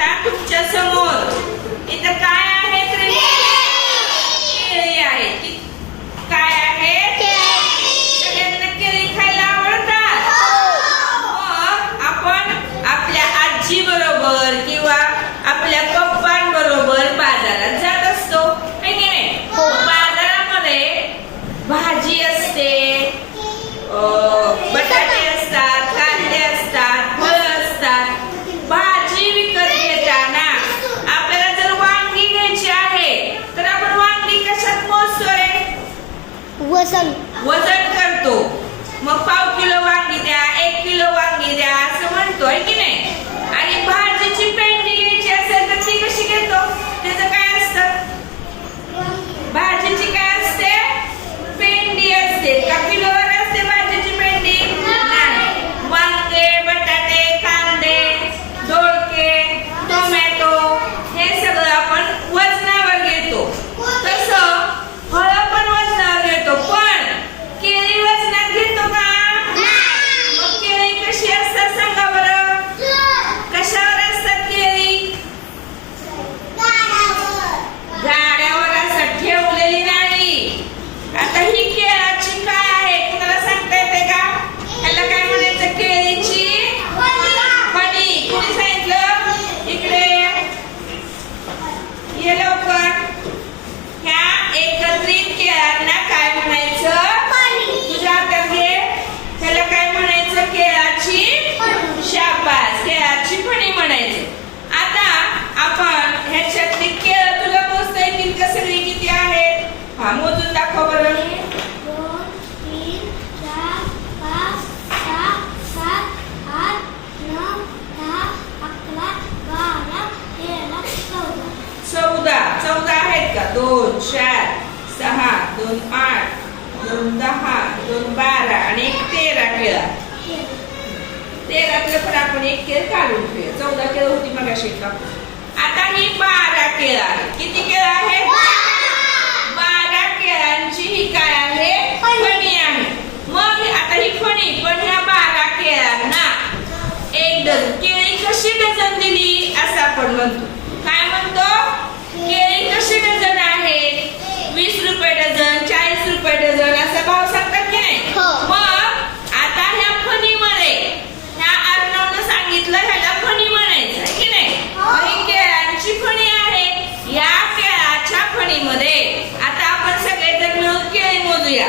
contato te essa. हा मोजून दाखवा बरं. चौदा. चौदा आहेत का? दोन चार सहा दोन आठ दोन दहा दोन बारा आणि एक तेरा केळा तेरा केळ पण आपण एक केळ काढून ठेवूया चौदा खेळ होती मग शिका आता मी बारा केळं आहे किती खेळ आहे टिपण्या बारा खेळांना एक डझन केळी कशी डझन दिली असं आपण म्हणतो. काय म्हणतो? केळी कशी डझन आहे? वीस रुपये डझन चाळीस रुपये डझन असा भाव सांगतात की नाही? हो. मग आता ह्या फणी मध्ये ह्या अर्णवनं सांगितलं ह्याला फणी म्हणायचं की नाही? हो. ही. केळांची फणी आहे. या केळाच्या फणीमध्ये आता आपण सगळे जण मिळून केळी मोजूया.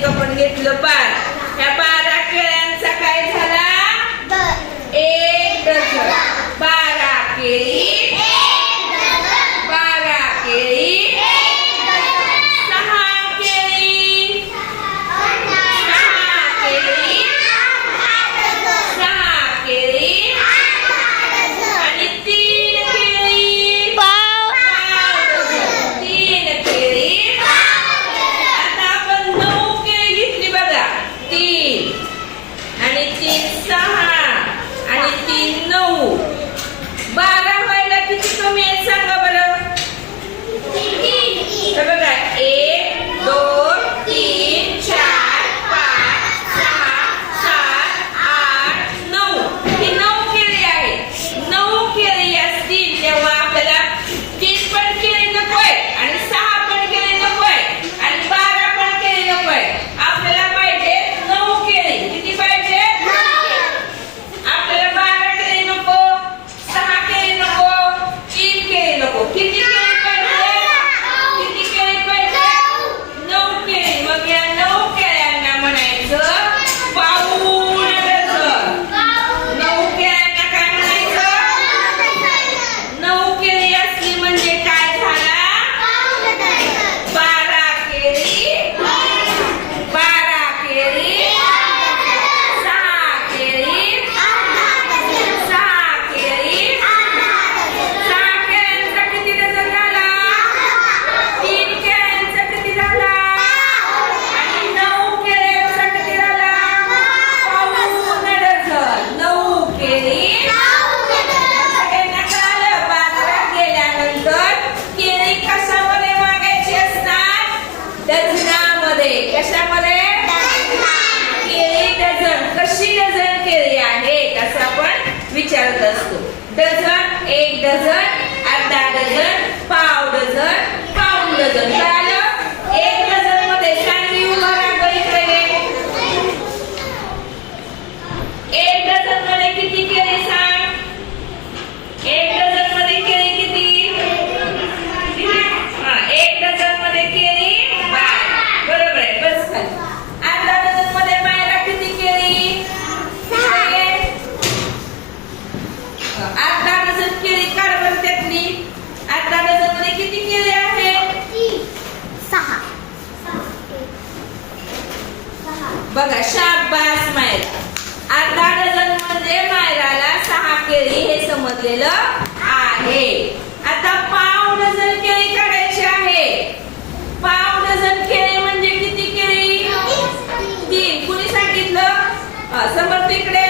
एक आपण घेतलं बार ह्या बार desert, a desert, and that desert. बसलेलं आहे. आता पाव डझन केळी काढायची आहे. पाव डझन केळी म्हणजे किती केळी? तीन. कुणी सांगितलं? समर्थ तिकडे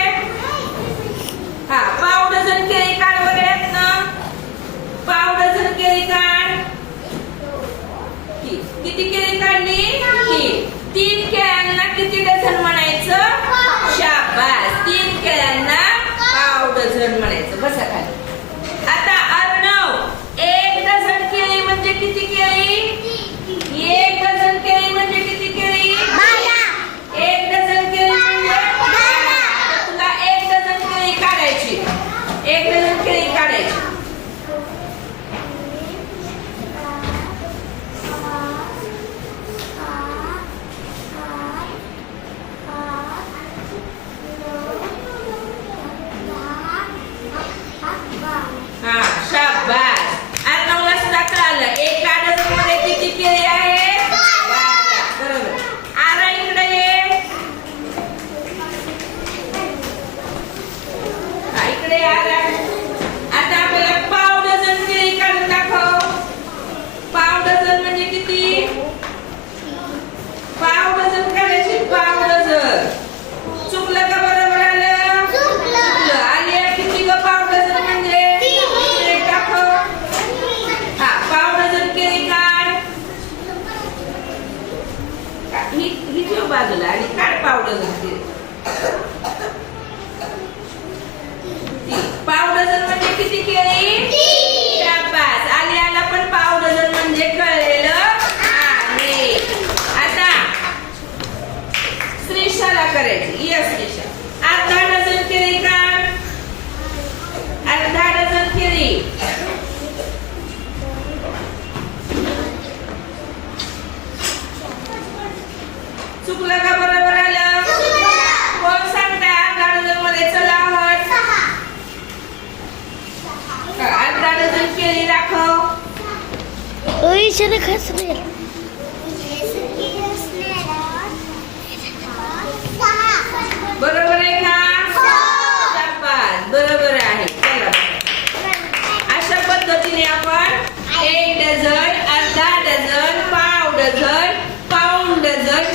हा पाव डझन केळी काढ वगैरे आहेत ना पाव डझन केळी काढ. किती केळी काढली? तीन तीन केळ्यांना किती डझन म्हणा? चुकलं का बरोबर आलं कोण सांगता अर्धा डझनमध्ये चला हट अर्धा डझन केळी दाखव.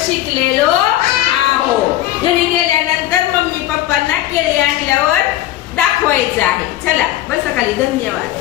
शिकलेलो आहो. घरी गेल्यानंतर मम्मी पप्पांना केळी आणल्यावर दाखवायचं आहे. चला बस खाली. धन्यवाद.